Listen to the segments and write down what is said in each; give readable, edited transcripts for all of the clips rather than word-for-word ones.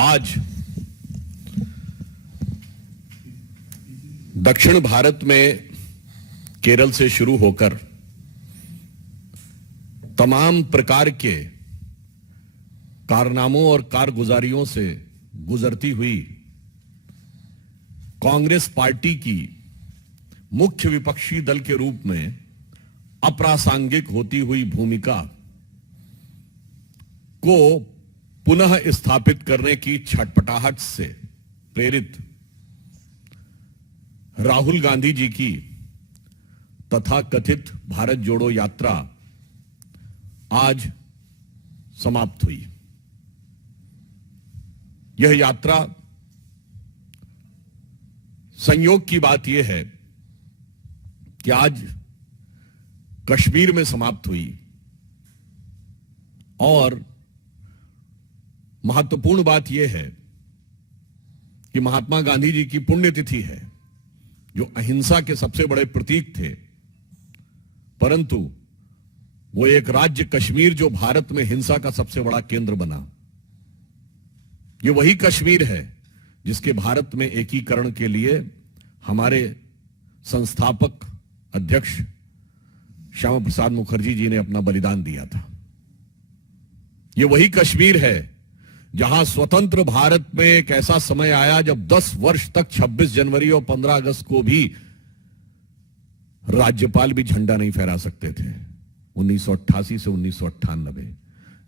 आज दक्षिण भारत में केरल से शुरू होकर तमाम प्रकार के कारनामों और कारगुजारियों से गुजरती हुई कांग्रेस पार्टी की मुख्य विपक्षी दल के रूप में अप्रासंगिक होती हुई भूमिका को पुनः स्थापित करने की छटपटाहट से प्रेरित राहुल गांधी जी की तथाकथित भारत जोड़ो यात्रा आज समाप्त हुई। यह यात्रा, संयोग की बात यह है कि आज कश्मीर में समाप्त हुई और महत्वपूर्ण बात यह है कि महात्मा गांधी जी की पुण्यतिथि है, जो अहिंसा के सबसे बड़े प्रतीक थे, परंतु वो एक राज्य कश्मीर जो भारत में हिंसा का सबसे बड़ा केंद्र बना। ये वही कश्मीर है जिसके भारत में एकीकरण के लिए हमारे संस्थापक अध्यक्ष श्यामा प्रसाद मुखर्जी जी ने अपना बलिदान दिया था। ये वही कश्मीर है जहां स्वतंत्र भारत में एक ऐसा समय आया जब 10 वर्ष तक 26 जनवरी और 15 अगस्त को भी राज्यपाल भी झंडा नहीं फहरा सकते थे। 1988 से 1998,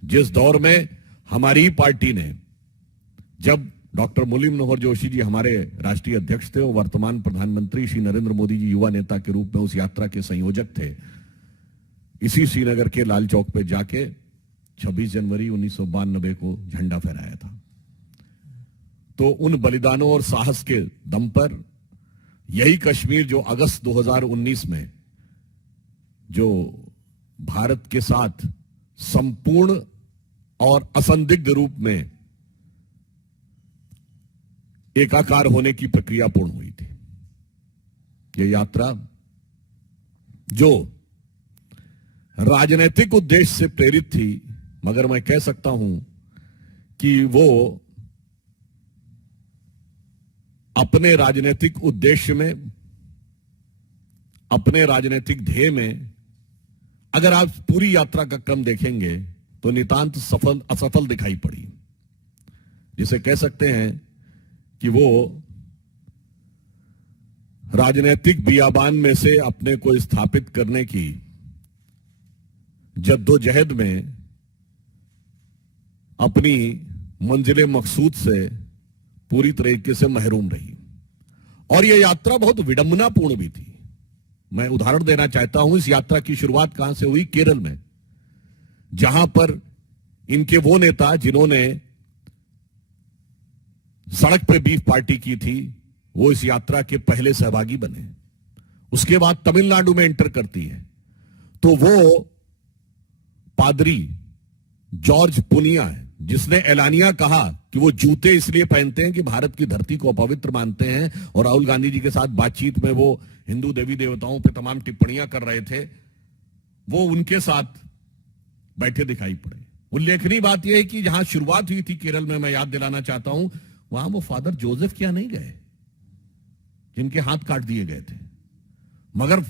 जिस दौर में हमारी पार्टी ने, जब डॉक्टर मुरली मनोहर जोशी जी हमारे राष्ट्रीय अध्यक्ष थे और वर्तमान प्रधानमंत्री श्री नरेंद्र मोदी जी युवा नेता के रूप में उस यात्रा के संयोजक थे, इसी श्रीनगर के लाल चौक पे जाके 26 जनवरी 1992 को झंडा फहराया था। तो उन बलिदानों और साहस के दम पर यही कश्मीर जो अगस्त 2019 में जो भारत के साथ संपूर्ण और असंदिग्ध रूप में एकाकार होने की प्रक्रिया पूर्ण हुई थी। यह यात्रा जो राजनीतिक उद्देश्य से प्रेरित थी, मगर मैं कह सकता हूं कि वो अपने राजनीतिक उद्देश्य में, अपने राजनीतिक ध्येय में, अगर आप पूरी यात्रा का क्रम देखेंगे तो नितांत असफल दिखाई पड़ी। जिसे कह सकते हैं कि वो राजनीतिक बियाबान में से अपने को स्थापित करने की जद्दोजहद में अपनी मंजिले मकसूद से पूरी तरीके से महरूम रही। और यह यात्रा बहुत विडंबनापूर्ण भी थी। मैं उदाहरण देना चाहता हूं, इस यात्रा की शुरुआत कहां से हुई? केरल में, जहां पर इनके वो नेता जिन्होंने सड़क पे बीफ पार्टी की थी, वो इस यात्रा के पहले सहभागी बने। उसके बाद तमिलनाडु में एंटर करती है तो वो पादरी जॉर्ज पुनिया है, जिसने एलानिया कहा कि वो जूते इसलिए पहनते हैं कि भारत की धरती को अपवित्र मानते हैं, और राहुल गांधी जी के साथ बातचीत में वो हिंदू देवी देवताओं पे तमाम टिप्पणियां कर रहे थे। वो उनके साथ बैठे दिखाई पड़े। उल्लेखनीय बात यह है कि जहां शुरुआत हुई थी केरल में, मैं याद दिलाना चाहता हूं, वहां वो फादर जोसेफ क्या नहीं गए जिनके हाथ काट दिए गए थे, मगर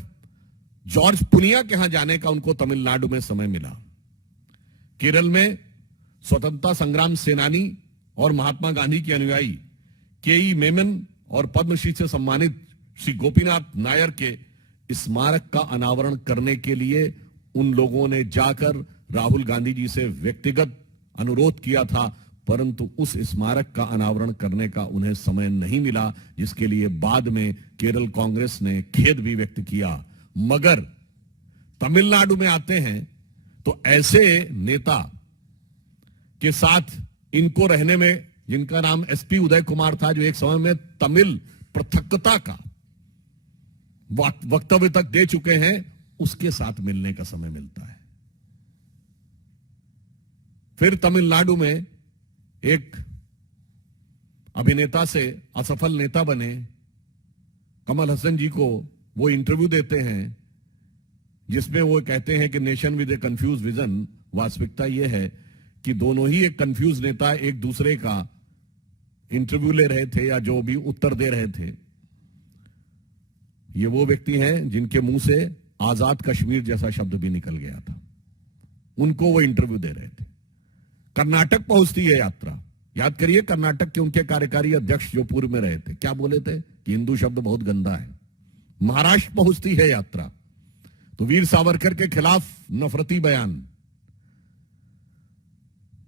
जॉर्ज पुनिया के यहां जाने का उनको तमिलनाडु में समय मिला। केरल में स्वतंत्रता संग्राम सेनानी और महात्मा गांधी के अनुयायी के.ई. मेनन और पद्मश्री से सम्मानित श्री गोपीनाथ नायर के स्मारक का अनावरण करने के लिए उन लोगों ने जाकर राहुल गांधी जी से व्यक्तिगत अनुरोध किया था, परंतु उस स्मारक का अनावरण करने का उन्हें समय नहीं मिला, जिसके लिए बाद में केरल कांग्रेस ने खेद भी व्यक्त किया। मगर तमिलनाडु में आते हैं तो ऐसे नेता के साथ इनको रहने में, जिनका नाम एसपी उदय कुमार था, जो एक समय में तमिल पृथकता का वक्तव्य तक दे चुके हैं, उसके साथ मिलने का समय मिलता है। फिर तमिलनाडु में एक अभिनेता से असफल नेता बने कमल हसन जी को वो इंटरव्यू देते हैं जिसमें वो कहते हैं कि nation with A confuse vision. वास्तविकता यह है कि दोनों ही एक कंफ्यूज नेता एक दूसरे का इंटरव्यू ले रहे थे या जो भी उत्तर दे रहे थे, ये वो व्यक्ति हैं जिनके मुंह से आजाद कश्मीर जैसा शब्द भी निकल गया था। उनको वो इंटरव्यू दे रहे थे। कर्नाटक पहुंचती है यात्रा। याद करिए, कर्नाटक के उनके कार्यकारी अध्यक्ष जो पूर्व में रहे थे, क्या बोले थे कि हिंदू शब्द बहुत गंदा है। महाराष्ट्र पहुंचती है यात्रा, तो वीर सावरकर के खिलाफ नफरती बयान।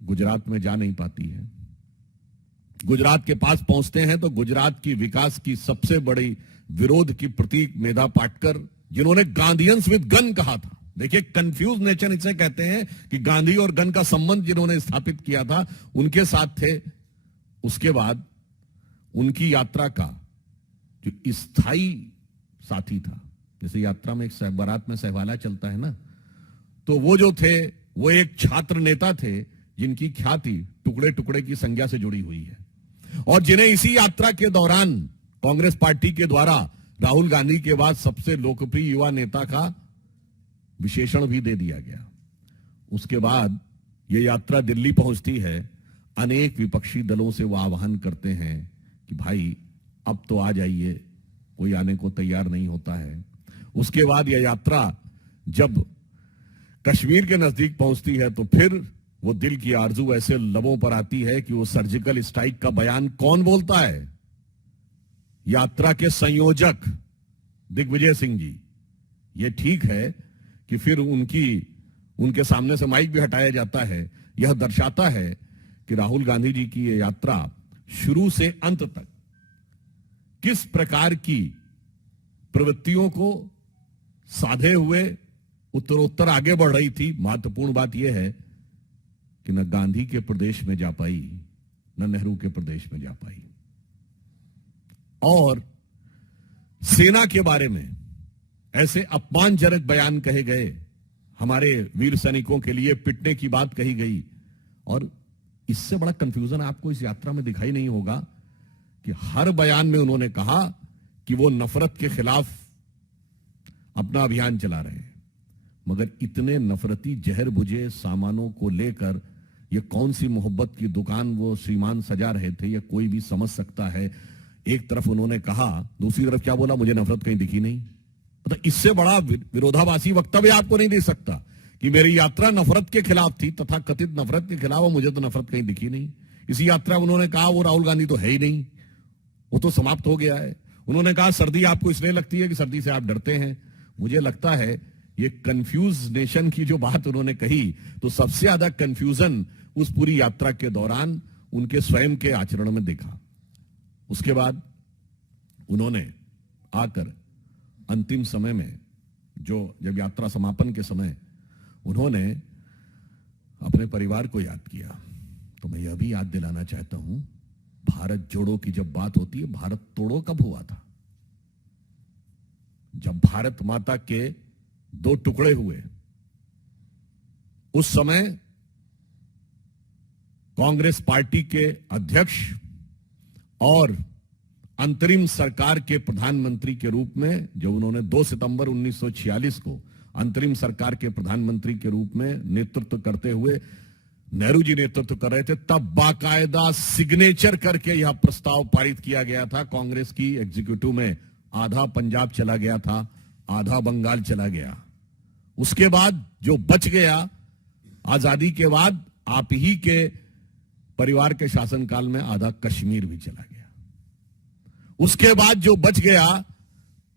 गुजरात में जा नहीं पाती है। गुजरात के पास पहुंचते हैं तो गुजरात की विकास की सबसे बड़ी विरोध की प्रतीक मेधा पाटकर, जिन्होंने गांधीयंस विद गन कहा था। देखिए, कंफ्यूज नेशन इसे कहते हैं कि गांधी और गन का संबंध जिन्होंने स्थापित किया था उनके साथ थे। उसके बाद उनकी यात्रा का जो स्थायी साथी था, जैसे यात्रा में एक बारात में सहवाला चलता है ना, तो वो जो थे वो एक छात्र नेता थे जिनकी ख्याति टुकड़े टुकड़े की संज्ञा से जुड़ी हुई है, और जिन्हें इसी यात्रा के दौरान कांग्रेस पार्टी के द्वारा राहुल गांधी के बाद सबसे लोकप्रिय युवा नेता का विशेषण भी दे दिया गया। उसके बाद यह यात्रा दिल्ली पहुंचती है। अनेक विपक्षी दलों से वो आह्वान करते हैं कि भाई अब तो आ जाइए, कोई आने को तैयार नहीं होता है। उसके बाद यह यात्रा जब कश्मीर के नजदीक पहुंचती है तो फिर वो दिल की आरजू ऐसे लबों पर आती है कि वो सर्जिकल स्ट्राइक का बयान कौन बोलता है? यात्रा के संयोजक दिग्विजय सिंह जी। ये ठीक है कि फिर उनके सामने से माइक भी हटाया जाता है। यह दर्शाता है कि राहुल गांधी जी की यह यात्रा शुरू से अंत तक किस प्रकार की प्रवृत्तियों को साधे हुए उत्तरोत्तर आगे बढ़ रही थी। महत्वपूर्ण बात यह है कि न गांधी के प्रदेश में जा पाई, न नेहरू के प्रदेश में जा पाई। और सेना के बारे में ऐसे अपमानजनक बयान कहे गए, हमारे वीर सैनिकों के लिए पिटने की बात कही गई। और इससे बड़ा कंफ्यूजन आपको इस यात्रा में दिखाई नहीं होगा कि हर बयान में उन्होंने कहा कि वो नफरत के खिलाफ अपना अभियान चला रहे हैं, मगर इतने नफरती जहर बुझे सामानों को लेकर ये कौन सी मोहब्बत की दुकान वो श्रीमान सजा रहे थे, यह कोई भी समझ सकता है। एक तरफ उन्होंने कहा, दूसरी तरफ क्या बोला, मुझे नफरत कहीं दिखी नहीं। मतलब इससे बड़ा विरोधाभासी वक्तव्य आपको नहीं दे सकता कि मेरी यात्रा नफरत के खिलाफ थी, तथा कथित नफरत के खिलाफ, और मुझे तो नफरत कहीं दिखी नहीं। इसी यात्रा में उन्होंने कहा वो राहुल गांधी तो है ही नहीं, वो तो समाप्त हो गया है। उन्होंने कहा सर्दी आपको इसलिए लगती है कि सर्दी से आप डरते हैं। मुझे लगता है ये कंफ्यूज नेशन की जो बात उन्होंने कही, तो सबसे ज्यादा कंफ्यूजन उस पूरी यात्रा के दौरान उनके स्वयं के आचरण में देखा। उसके बाद उन्होंने आकर अंतिम समय में जब यात्रा समापन के समय उन्होंने अपने परिवार को याद किया, तो मैं यह भी याद दिलाना चाहता हूं, भारत जोड़ो की जब बात होती है, भारत तोड़ो कब हुआ था? जब भारत माता के 2 टुकड़े हुए, उस समय कांग्रेस पार्टी के अध्यक्ष और अंतरिम सरकार के प्रधानमंत्री के रूप में, जब उन्होंने 2 सितंबर 1946 को अंतरिम सरकार के प्रधानमंत्री के रूप में नेतृत्व करते हुए नेहरू जी नेतृत्व कर रहे थे, तब बाकायदा सिग्नेचर करके यह प्रस्ताव पारित किया गया था कांग्रेस की एग्जीक्यूटिव में। आधा पंजाब चला गया था, आधा बंगाल चला गया। उसके बाद जो बच गया, आजादी के बाद आप ही के परिवार के शासनकाल में आधा कश्मीर भी चला गया। उसके बाद जो बच गया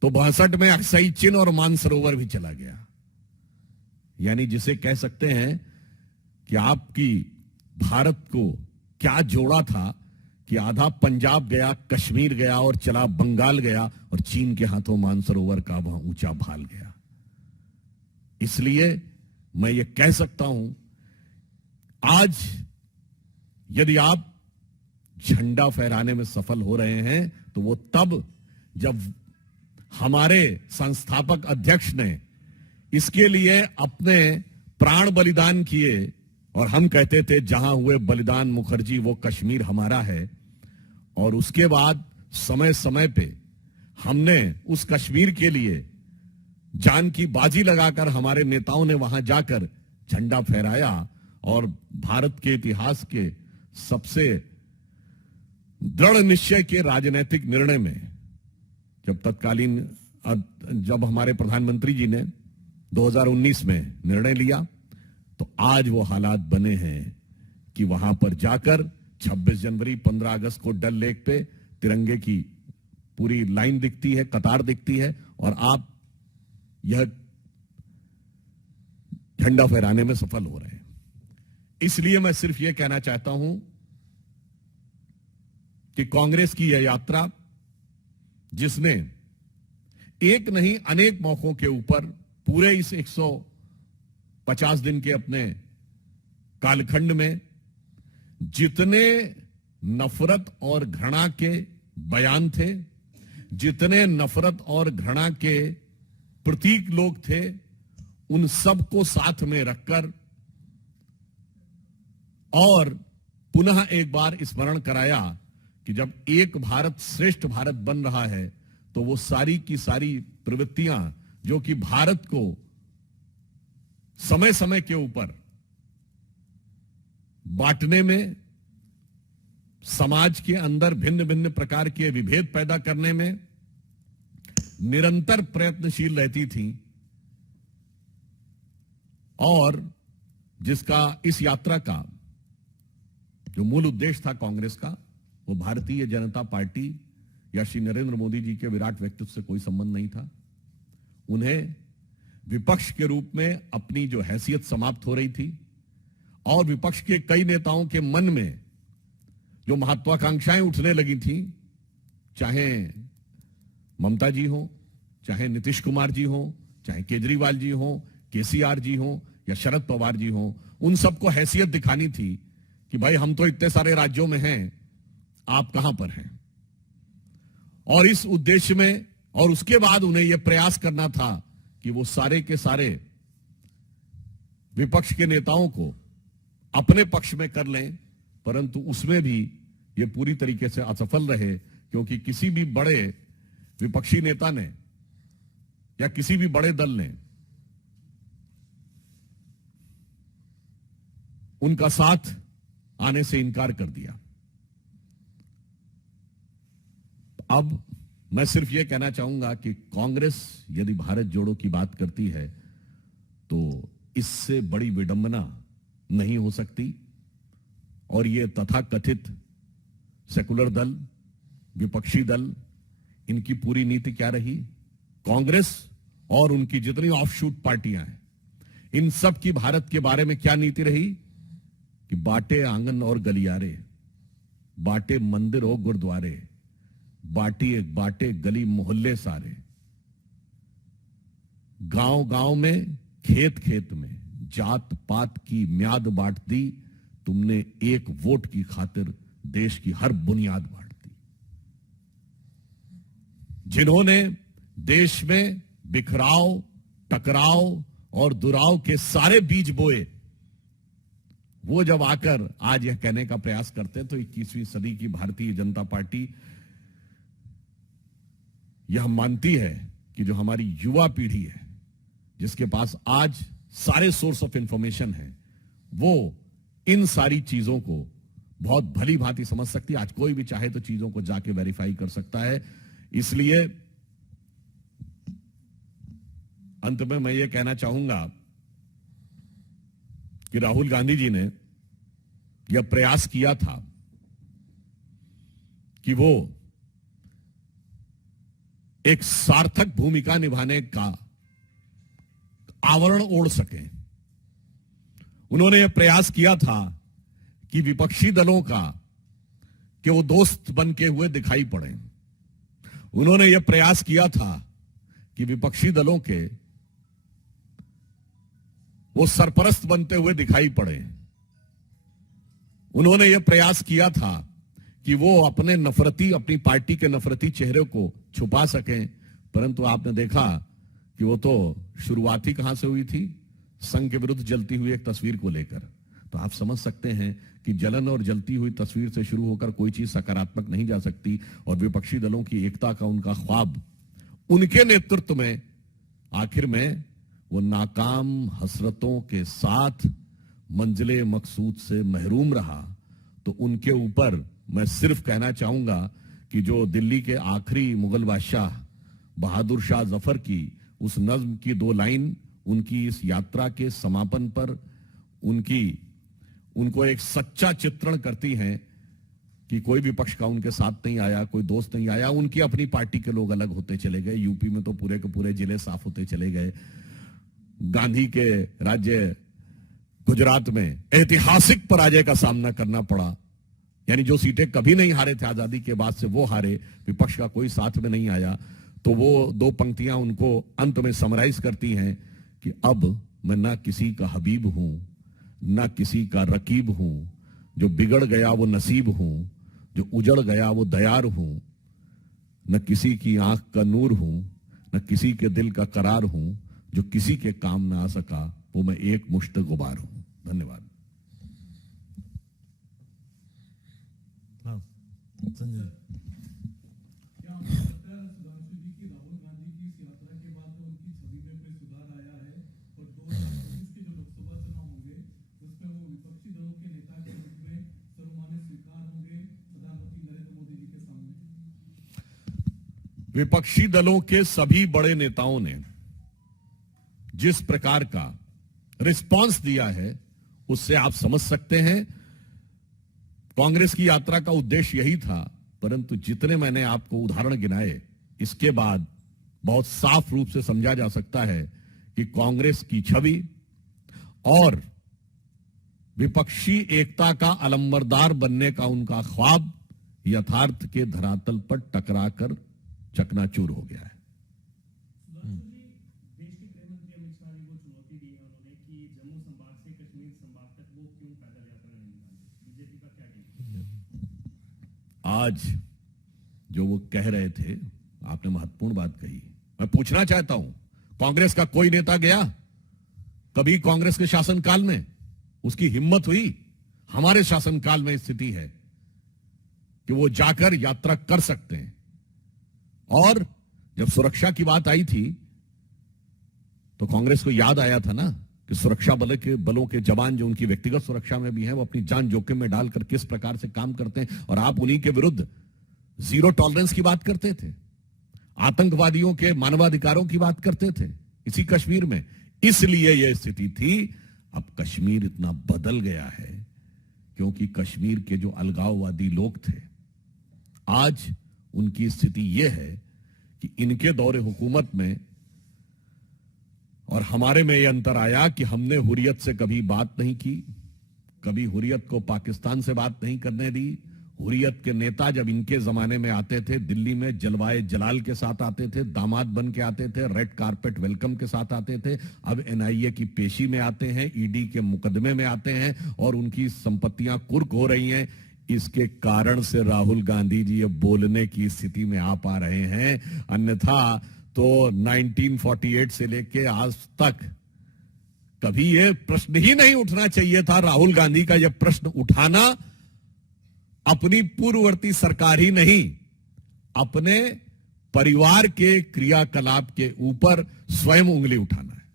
तो 62 में अक्साई चिन और मानसरोवर भी चला गया। यानी जिसे कह सकते हैं कि आपकी भारत को क्या जोड़ा था कि आधा पंजाब गया, कश्मीर गया और चला बंगाल गया, और चीन के हाथों मानसरोवर का वहां ऊंचा भाल गया। इसलिए मैं ये कह सकता हूं, आज यदि आप झंडा फहराने में सफल हो रहे हैं तो वो तब जब हमारे संस्थापक अध्यक्ष ने इसके लिए अपने प्राण बलिदान किए, और हम कहते थे जहां हुए बलिदान मुखर्जी वो कश्मीर हमारा है। और उसके बाद समय समय पे हमने उस कश्मीर के लिए जान की बाजी लगाकर हमारे नेताओं ने वहां जाकर झंडा फहराया, और भारत के इतिहास के सबसे दृढ़ निश्चय के राजनीतिक निर्णय में जब हमारे प्रधानमंत्री जी ने 2019 में निर्णय लिया, तो आज वो हालात बने हैं कि वहां पर जाकर 26 जनवरी 15 अगस्त को डल लेक पे तिरंगे की पूरी लाइन दिखती है, कतार दिखती है, और आप यह झंडा फहराने में सफल हो रहे हैं। इसलिए मैं सिर्फ यह कहना चाहता हूं कि कांग्रेस की यह यात्रा, जिसने एक नहीं अनेक मौकों के ऊपर पूरे इस 150 दिन के अपने कालखंड में जितने नफरत और घृणा के बयान थे, जितने नफरत और घृणा के प्रतीक लोग थे, उन सबको साथ में रखकर और पुनः एक बार स्मरण कराया कि जब एक भारत श्रेष्ठ भारत बन रहा है, तो वो सारी की सारी प्रवृत्तियां जो कि भारत को समय समय के ऊपर बांटने में, समाज के अंदर भिन्न भिन्न प्रकार के विभेद पैदा करने में निरंतर प्रयत्नशील रहती थी, और जिसका इस यात्रा का जो मूल उद्देश्य था कांग्रेस का, वो भारतीय जनता पार्टी या श्री नरेंद्र मोदी जी के विराट व्यक्तित्व से कोई संबंध नहीं था। उन्हें विपक्ष के रूप में अपनी जो हैसियत समाप्त हो रही थी, और विपक्ष के कई नेताओं के मन में जो महत्वाकांक्षाएं उठने लगी थी, चाहे ममता जी हो, चाहे नीतीश कुमार जी हो, चाहे केजरीवाल जी हो, केसीआर जी हो या शरद पवार जी हो, उन सबको हैसियत दिखानी थी कि भाई हम तो इतने सारे राज्यों में हैं, आप कहां पर हैं। और इस उद्देश्य में, और उसके बाद उन्हें यह प्रयास करना था कि वो सारे के सारे विपक्ष के नेताओं को अपने पक्ष में कर लें, परंतु उसमें भी ये पूरी तरीके से असफल रहे, क्योंकि किसी भी बड़े विपक्षी नेता ने या किसी भी बड़े दल ने उनका साथ आने से इनकार कर दिया। अब मैं सिर्फ यह कहना चाहूंगा कि कांग्रेस यदि भारत जोड़ो की बात करती है, तो इससे बड़ी विडंबना नहीं हो सकती। और ये तथाकथित सेकुलर दल, विपक्षी दल, इनकी पूरी नीति क्या रही? कांग्रेस और उनकी जितनी ऑफशूट पार्टियां हैं, इन सब की भारत के बारे में क्या नीति रही कि बांटे आंगन और गलियारे, बांटे मंदिर और गुरुद्वारे, बांटे गली मोहल्ले सारे, गांव गांव में, खेत खेत में जात पात की म्याद बांट दी तुमने, एक वोट की खातिर देश की हर बुनियाद बांट दी। जिन्होंने देश में बिखराव, टकराव और दुराव के सारे बीज बोए, वो जब आकर आज यह कहने का प्रयास करते हैं, तो 21वीं सदी की भारतीय जनता पार्टी यह मानती है कि जो हमारी युवा पीढ़ी है, जिसके पास आज सारे सोर्स ऑफ इंफॉर्मेशन है, वो इन सारी चीजों को बहुत भली भांति समझ सकती है। आज कोई भी चाहे तो चीजों को जाके वेरीफाई कर सकता है। इसलिए अंत में मैं ये कहना चाहूंगा कि राहुल गांधी जी ने यह प्रयास किया था कि वो एक सार्थक भूमिका निभाने का आवरण ओढ़ सके। उन्होंने यह प्रयास किया था कि विपक्षी दलों का कि वो दोस्त बन के हुए दिखाई पड़े। उन्होंने यह प्रयास किया था कि विपक्षी दलों के वो सरपरस्त बनते हुए दिखाई पड़े। उन्होंने यह प्रयास किया था कि वो अपनी पार्टी के नफरती चेहरे को छुपा सकें, परंतु आपने देखा कि वो तो शुरुआत ही कहां से हुई थी? संघ के विरुद्ध जलती हुई एक तस्वीर को लेकर। तो आप समझ सकते हैं कि जलन और जलती हुई तस्वीर से शुरू होकर कोई चीज सकारात्मक नहीं जा सकती। और विपक्षी दलों की एकता का उनका ख्वाब, उनके नेतृत्व में आखिर में वो नाकाम हसरतों के साथ मंजिले मकसूद से महरूम रहा। तो उनके ऊपर मैं सिर्फ कहना चाहूंगा कि जो दिल्ली के आखिरी मुगल बादशाह बहादुर शाह जफर की उस नज्म की 2 लाइन उनकी इस यात्रा के समापन पर उनको एक सच्चा चित्रण करती हैं कि कोई भी पक्ष का उनके साथ नहीं आया, कोई दोस्त नहीं आया, उनकी अपनी पार्टी के लोग अलग होते चले गए। यूपी में तो पूरे के पूरे जिले साफ होते चले गए। गांधी के राज्य गुजरात में ऐतिहासिक पराजय का सामना करना पड़ा, यानी जो सीटें कभी नहीं हारे थे आजादी के बाद से वो हारे, विपक्ष का कोई साथ में नहीं आया। तो वो 2 पंक्तियां उनको अंत में समराइज करती हैं कि अब मैं ना किसी का हबीब हूं, ना किसी का रकीब हूं, जो बिगड़ गया वो नसीब हूं, जो उजड़ गया वो दयार हूं, न किसी की आंख का नूर हूं, न किसी के दिल का करार हूं, जो किसी के काम ना आ सका वो मैं एक मुश्त गुबार हूं। धन्यवाद। संजय, क्या आपको लगता है सुधांशु जी की राहुल गांधी की इस यात्रा के बाद में उनकी छवि में कोई सुधार आया है और 2024 के जो लोकसभा चुनाव होंगे उसमें वो विपक्षी दलों के नेता के रूप में सर्वमान्य स्वीकार होंगे प्रधानमंत्री नरेंद्र मोदी जी के सामने? विपक्षी दलों के सभी बड़े नेताओं ने जिस प्रकार का रिस्पांस दिया है उससे आप समझ सकते हैं कांग्रेस की यात्रा का उद्देश्य यही था, परंतु जितने मैंने आपको उदाहरण गिनाए इसके बाद बहुत साफ रूप से समझा जा सकता है कि कांग्रेस की छवि और विपक्षी एकता का अलंबरदार बनने का उनका ख्वाब यथार्थ के धरातल पर टकराकर चकनाचूर हो गया है। सुधांशु जी, देश के गृह मंत्री अमित शाह ने वो चुनौती दी है उन्होंने कि जम्मू संभाग से कश्मीर संभाग तक वो क्यों पैदल यात्रा नहीं निकाली? बीजेपी का क्या कहना? आज जो वो कह रहे थे, आपने महत्वपूर्ण बात कही। मैं पूछना चाहता हूं, कांग्रेस का कोई नेता गया कभी कांग्रेस के शासनकाल में? उसकी हिम्मत हुई? हमारे शासनकाल में स्थिति है कि वो जाकर यात्रा कर सकते हैं। और जब सुरक्षा की बात आई थी तो कांग्रेस को याद आया था ना कि सुरक्षा बलों के जवान जो उनकी व्यक्तिगत सुरक्षा में भी हैं वो अपनी जान जोखिम में डालकर किस प्रकार से काम करते हैं, और आप उन्हीं के विरुद्ध जीरो टॉलरेंस की बात करते थे, आतंकवादियों के मानवाधिकारों की बात करते थे इसी कश्मीर में। इसलिए यह स्थिति थी। अब कश्मीर इतना बदल गया है क्योंकि कश्मीर के जो अलगाववादी लोग थे, आज उनकी स्थिति यह है कि इनके दौरे हुकूमत में और हमारे में यह अंतर आया कि हमने हुर्रियत से कभी बात नहीं की, कभी हुर्रियत को पाकिस्तान से बात नहीं करने दी। हुर्रियत के नेता जब इनके जमाने में आते थे दिल्ली में जलवाए जलाल के साथ आते थे, दामाद बन के आते थे, रेड कारपेट वेलकम के साथ आते थे। अब एनआईए की पेशी में आते हैं, ईडी के मुकदमे में आते हैं और उनकी संपत्तियां कुर्क हो रही हैं। इसके कारण से राहुल गांधी जी अब बोलने की स्थिति में आ पा रहे हैं, अन्यथा तो 1948 से लेके आज तक कभी यह प्रश्न ही नहीं उठना चाहिए था। राहुल गांधी का यह प्रश्न उठाना अपनी पूर्ववर्ती सरकार ही नहीं, अपने परिवार के क्रियाकलाप के ऊपर स्वयं उंगली उठाना है।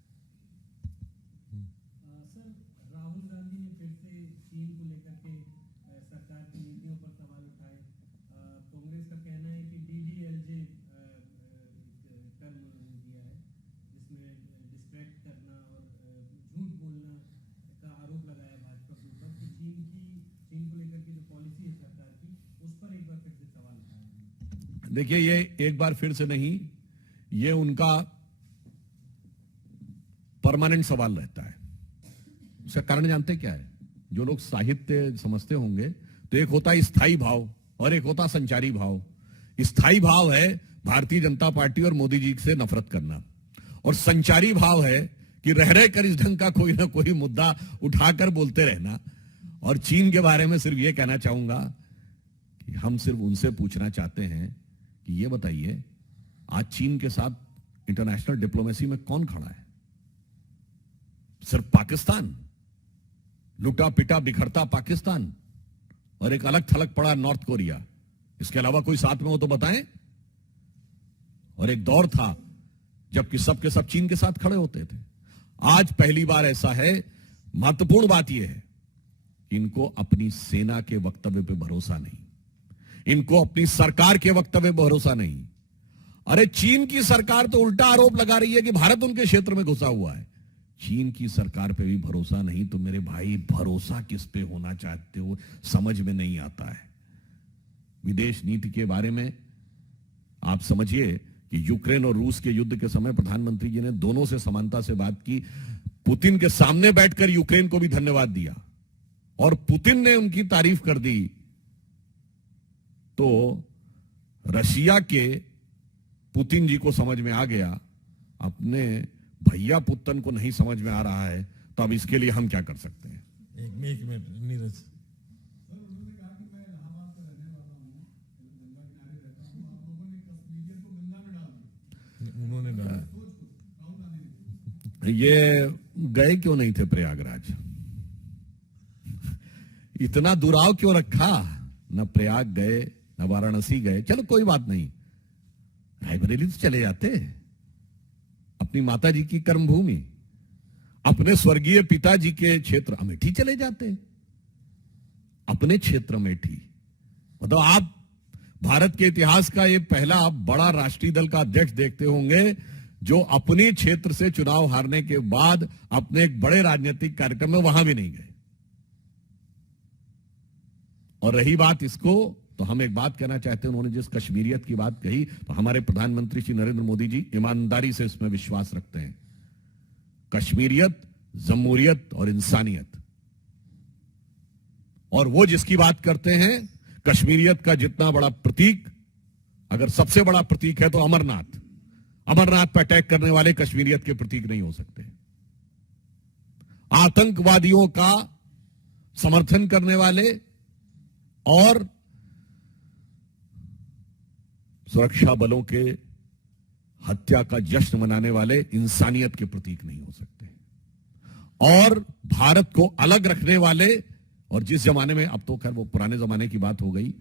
सर, राहुल गांधी ने फिर से चीन को लेकर के सरकार की नीतियों पर सवाल उठाए। कांग्रेस का कहना है कि डीडीएलजे टर्म दिया है जिसमें डिस्ट्रैक्ट करना और झूठ बोलना का आरोप लगाया भाजपा के ऊपर कि चीन को लेकर के जो पॉलिसी है सरकार की उस पर एक बार फिर से सवाल उठाया। देखिए, ये एक बार फिर से नहीं, ये उनका परमानेंट सवाल रहता है। उसका कारण जानते क्या है? जो लोग साहित्य समझते होंगे तो एक होता है स्थायी भाव और एक होता संचारी भाव। स्थायी भाव है भारतीय जनता पार्टी और मोदी जी से नफरत करना, और संचारी भाव है कि रह रह कर इस ढंग का कोई ना कोई मुद्दा उठाकर बोलते रहना। और चीन के बारे में सिर्फ ये कहना चाहूंगा कि हम सिर्फ उनसे पूछना चाहते हैं कि ये बताइए, आज चीन के साथ इंटरनेशनल डिप्लोमेसी में कौन खड़ा है? सिर्फ पाकिस्तान, लुटा पिटा बिखरता पाकिस्तान और एक अलग थलग पड़ा नॉर्थ कोरिया। इसके अलावा कोई साथ में हो तो बताएं। और एक दौर था जबकि सब के सब चीन के साथ खड़े होते थे। आज पहली बार ऐसा है। महत्वपूर्ण बात यह है कि इनको अपनी सेना के वक्तव्य पे भरोसा नहीं। इनको अपनी सरकार के वक्तव्य पर भरोसा नहीं। अरे चीन की सरकार तो उल्टा आरोप लगा रही है कि भारत उनके क्षेत्र में घुसा हुआ है। चीन की सरकार पे भी भरोसा नहीं तो मेरे भाई भरोसा किस पे होना चाहते हो, समझ में नहीं आता है। विदेश नीति के बारे में आप समझिए कि यूक्रेन और रूस के युद्ध के समय प्रधानमंत्री जी ने दोनों से समानता से बात की। पुतिन के सामने बैठकर यूक्रेन को भी धन्यवाद दिया और पुतिन ने उनकी तारीफ कर दी। तो रशिया के पुतिन जी को समझ में आ गया, अपने भैया पुतिन को नहीं समझ में आ रहा है, तो अब इसके लिए हम क्या कर सकते हैं? एक मिनट नीरज। सर उन्होंने कहा कि मैं इलाहाबाद का रहने वाला हूँ, गंगा किनारे रहता हूँ, आप लोगों ने कश्मीरियत को गंगा में डाल दिया। उन्होंने डाला। सोच को राहुल गांधी ने ये गए क्यों नहीं थे प्रयागराज? इतना दुराव क्यों रखा? न प्रयाग गए न वाराणसी गए। चलो कोई बात नहीं, रायबरेली तो चले जाते, अपनी माता जी की कर्मभूमि, अपने स्वर्गीय पिताजी के क्षेत्र अमेठी चले जाते, अपने क्षेत्र अमेठी। मतलब आप भारत के इतिहास का ये पहला बड़ा राष्ट्रीय दल का अध्यक्ष देखते होंगे जो अपने क्षेत्र से चुनाव हारने के बाद अपने एक बड़े राजनीतिक कार्यक्रम में वहां भी नहीं गए। और रही बात इसको, तो हम एक बात कहना चाहते हैं, उन्होंने जिस कश्मीरियत की बात कही, तो हमारे प्रधानमंत्री श्री नरेंद्र मोदी जी ईमानदारी से इसमें विश्वास रखते हैं। कश्मीरियत, जमहूरियत और इंसानियत, और वो जिसकी बात करते हैं, कश्मीरियत का जितना बड़ा प्रतीक, अगर सबसे बड़ा प्रतीक है तो अमरनाथ। अमरनाथ पर अटैक करने वाले कश्मीरियत के प्रतीक नहीं हो सकते। आतंकवादियों का समर्थन करने वाले और सुरक्षा बलों के हत्या का जश्न मनाने वाले इंसानियत के प्रतीक नहीं हो सकते। और भारत को अलग रखने वाले, और जिस जमाने में, अब तो खैर वो पुराने जमाने की बात हो गई,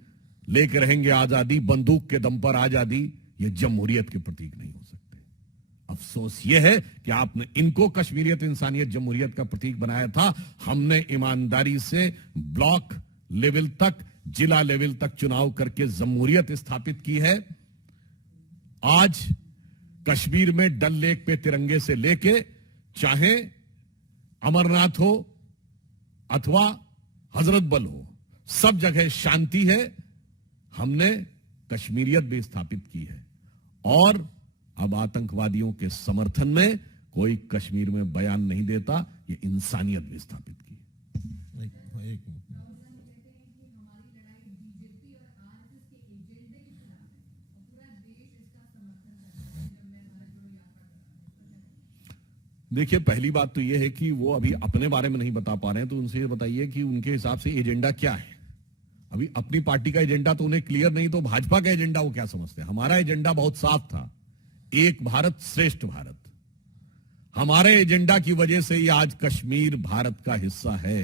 लेके रहेंगे आजादी, बंदूक के दम पर आजादी, ये जमहूरियत के प्रतीक नहीं हो सकते। अफसोस यह है कि आपने इनको कश्मीरियत, इंसानियत, जमहूरियत का प्रतीक बनाया था। हमने ईमानदारी से ब्लॉक लेवल तक, जिला लेवल तक चुनाव करके जमहूरियत स्थापित की है। आज कश्मीर में डल लेक पे तिरंगे से लेके चाहे अमरनाथ हो अथवा हजरत बल हो, सब जगह शांति है। हमने कश्मीरियत भी स्थापित की है और अब आतंकवादियों के समर्थन में कोई कश्मीर में बयान नहीं देता, ये इंसानियत भी स्थापित की है। एक देखिए, पहली बात तो यह है कि वो अभी अपने बारे में नहीं बता पा रहे हैं, तो उनसे ये बताइए कि उनके हिसाब से एजेंडा क्या है। अभी अपनी पार्टी का एजेंडा तो उन्हें क्लियर नहीं, तो भाजपा का एजेंडा वो क्या समझते हैं? हमारा एजेंडा बहुत साफ था, एक भारत श्रेष्ठ भारत। हमारे एजेंडा की वजह से ही आज कश्मीर भारत का हिस्सा है।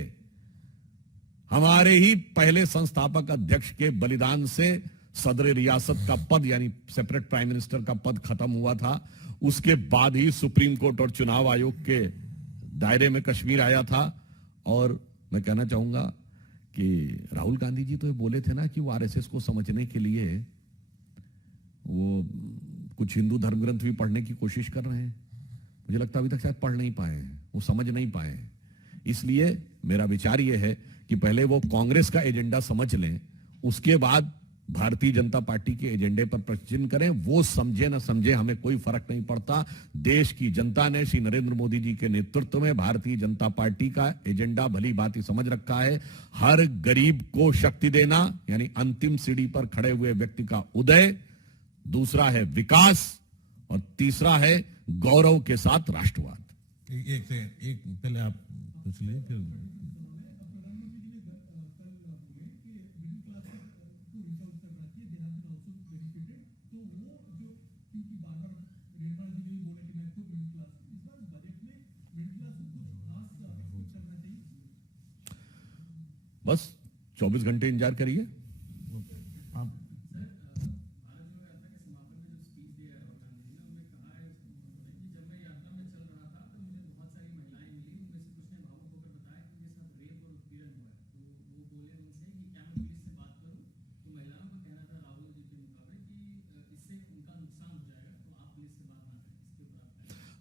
हमारे ही पहले संस्थापक अध्यक्ष के बलिदान से सदर रियासत का पद, यानी सेपरेट प्राइम मिनिस्टर का पद खत्म हुआ था। उसके बाद ही सुप्रीम कोर्ट और चुनाव आयोग के दायरे में कश्मीर आया था। और मैं कहना चाहूंगा कि राहुल गांधी जी तो ये बोले थे ना कि वो आरएसएस को समझने के लिए वो कुछ हिंदू धर्म ग्रंथ भी पढ़ने की कोशिश कर रहे हैं। मुझे लगता है अभी तक शायद पढ़ नहीं पाए हैं, वो समझ नहीं पाए हैं। इसलिए मेरा विचार यह है कि पहले वो कांग्रेस का एजेंडा समझ लें, उसके बाद भारतीय जनता पार्टी के एजेंडे पर प्रश्न करें। वो समझे ना समझे, हमें कोई फर्क नहीं पड़ता। देश की जनता ने श्री नरेंद्र मोदी जी के नेतृत्व में भारतीय जनता पार्टी का एजेंडा भली भांति समझ रखा है। हर गरीब को शक्ति देना, यानी अंतिम सीढ़ी पर खड़े हुए व्यक्ति का उदय, दूसरा है विकास, और तीसरा है गौरव के साथ राष्ट्रवाद। एक पहले आप पूछ लें फिर। बस 24 घंटे इंतजार करिए। आप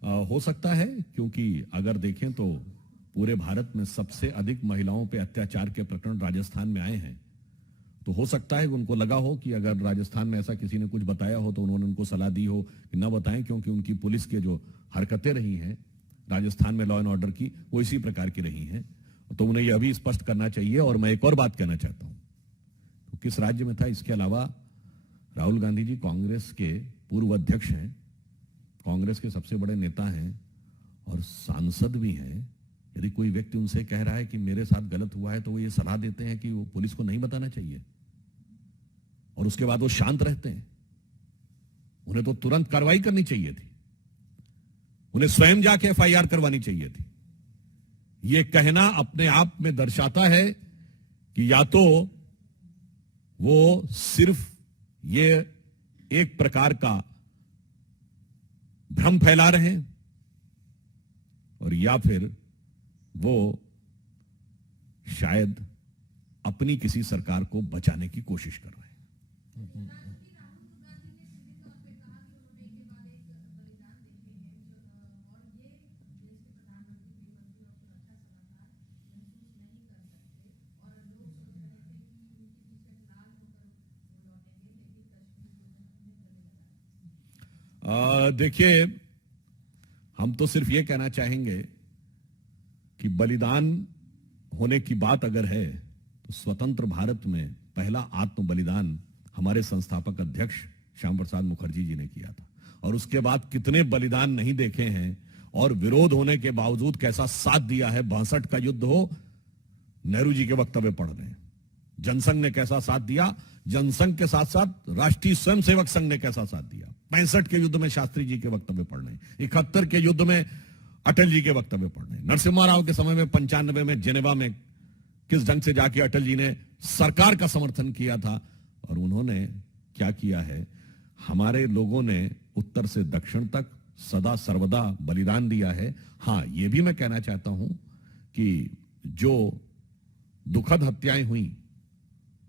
हो सकता है, क्योंकि अगर देखें तो पूरे भारत में सबसे अधिक महिलाओं पे अत्याचार के प्रकरण राजस्थान में आए हैं। तो हो सकता है कि उनको लगा हो कि अगर राजस्थान में ऐसा किसी ने कुछ बताया हो तो उन्होंने उनको सलाह दी हो कि न बताएं, क्योंकि उनकी पुलिस के जो हरकतें रही हैं राजस्थान में लॉ एंड ऑर्डर की, वो इसी प्रकार की रही हैं। तो उन्हें यह भी स्पष्ट करना चाहिए। और मैं एक और बात कहना चाहता हूं, तो किस राज्य में था, इसके अलावा राहुल गांधी जी कांग्रेस के पूर्व अध्यक्ष हैं, कांग्रेस के सबसे बड़े नेता हैं और सांसद भी हैं। यदि कोई व्यक्ति उनसे कह रहा है कि मेरे साथ गलत हुआ है, तो वो ये सलाह देते हैं कि वो पुलिस को नहीं बताना चाहिए, और उसके बाद वो शांत रहते हैं। उन्हें तो तुरंत कार्रवाई करनी चाहिए थी, उन्हें स्वयं जाके एफआईआर करवानी चाहिए थी। ये कहना अपने आप में दर्शाता है कि या तो वो सिर्फ ये एक प्रकार का भ्रम फैला रहे हैं, और या फिर वो शायद अपनी किसी सरकार को बचाने की कोशिश कर रहे हैं। देखिए, हम तो सिर्फ ये कहना चाहेंगे कि बलिदान होने की बात अगर है तो स्वतंत्र भारत में पहला आत्म बलिदान हमारे संस्थापक अध्यक्ष श्याम प्रसाद मुखर्जी जी ने किया था, और उसके बाद कितने बलिदान नहीं देखे हैं, और विरोध होने के बावजूद कैसा साथ दिया है। 62 का युद्ध हो, नेहरू जी के वक्तव्य पढ़ रहे हैं, जनसंघ ने कैसा साथ दिया, जनसंघ के साथ साथ राष्ट्रीय स्वयंसेवक संघ ने कैसा साथ दिया, 65 के युद्ध में शास्त्री जी के वक्तव्य पढ़ने, 71 के युद्ध में अटल जी के वक्तव्य पढ़ने, नरसिम्हा राव के समय में 95 में जेनेवा में किस ढंग से जाके अटल जी ने सरकार का समर्थन किया था, और उन्होंने क्या किया है। हमारे लोगों ने उत्तर से दक्षिण तक सदा सर्वदा बलिदान दिया है। हां, यह भी मैं कहना चाहता हूं कि जो दुखद हत्याएं हुई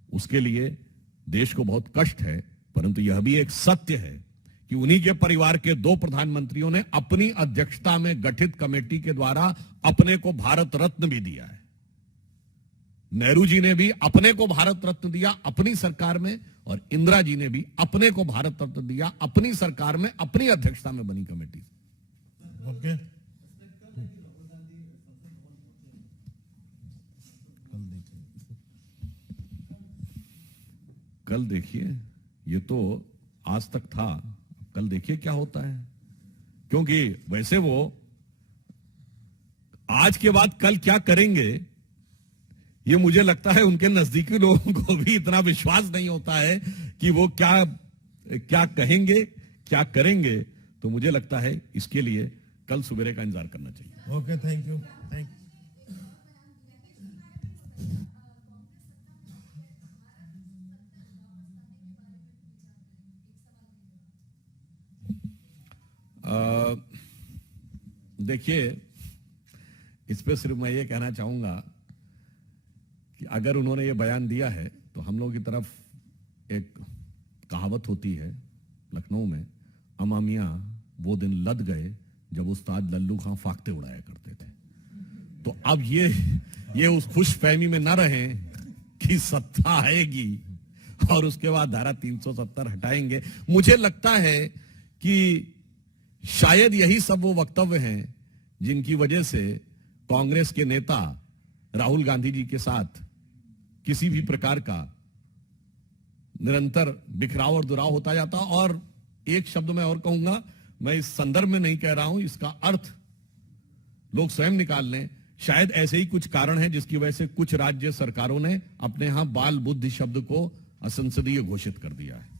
उसके लिए देश को बहुत कष्ट है, परंतु यह भी एक सत्य है कि उन्हीं के परिवार के 2 प्रधानमंत्रियों ने अपनी अध्यक्षता में गठित कमेटी के द्वारा अपने को भारत रत्न भी दिया है। नेहरू जी ने भी अपने को भारत रत्न दिया अपनी सरकार में, और इंदिरा जी ने भी अपने को भारत रत्न दिया अपनी सरकार में, अपनी अध्यक्षता में बनी कमेटी। ओके, कल देखिए, ये तो आज तक था, कल देखिए क्या होता है, क्योंकि वैसे वो आज के बाद कल क्या करेंगे, ये मुझे लगता है उनके नजदीकी लोगों को भी इतना विश्वास नहीं होता है कि वो क्या क्या कहेंगे, क्या करेंगे। तो मुझे लगता है इसके लिए कल सुबह का इंतजार करना चाहिए। ओके, थैंक यू, थैंक देखिए, इस पे सिर्फ मैं ये कहना चाहूंगा कि अगर उन्होंने ये बयान दिया है तो हम लोगों की तरफ एक कहावत होती है लखनऊ में, अमामिया वो दिन लद गए जब उस्ताद लल्लू खां फाख्ते उड़ाया करते थे। तो अब ये उस खुशफहमी में ना रहें कि सत्ता आएगी और उसके बाद धारा 370 हटाएंगे। मुझे लगता है कि शायद यही सब वो वक्तव्य हैं जिनकी वजह से कांग्रेस के नेता राहुल गांधी जी के साथ किसी भी प्रकार का निरंतर बिखराव और दुराव होता जाता। और एक शब्द मैं और कहूंगा, मैं इस संदर्भ में नहीं कह रहा हूं, इसका अर्थ लोग स्वयं निकाल लें। शायद ऐसे ही कुछ कारण है जिसकी वजह से कुछ राज्य सरकारों ने अपने यहां बाल बुद्धि शब्द को असंसदीय घोषित कर दिया है।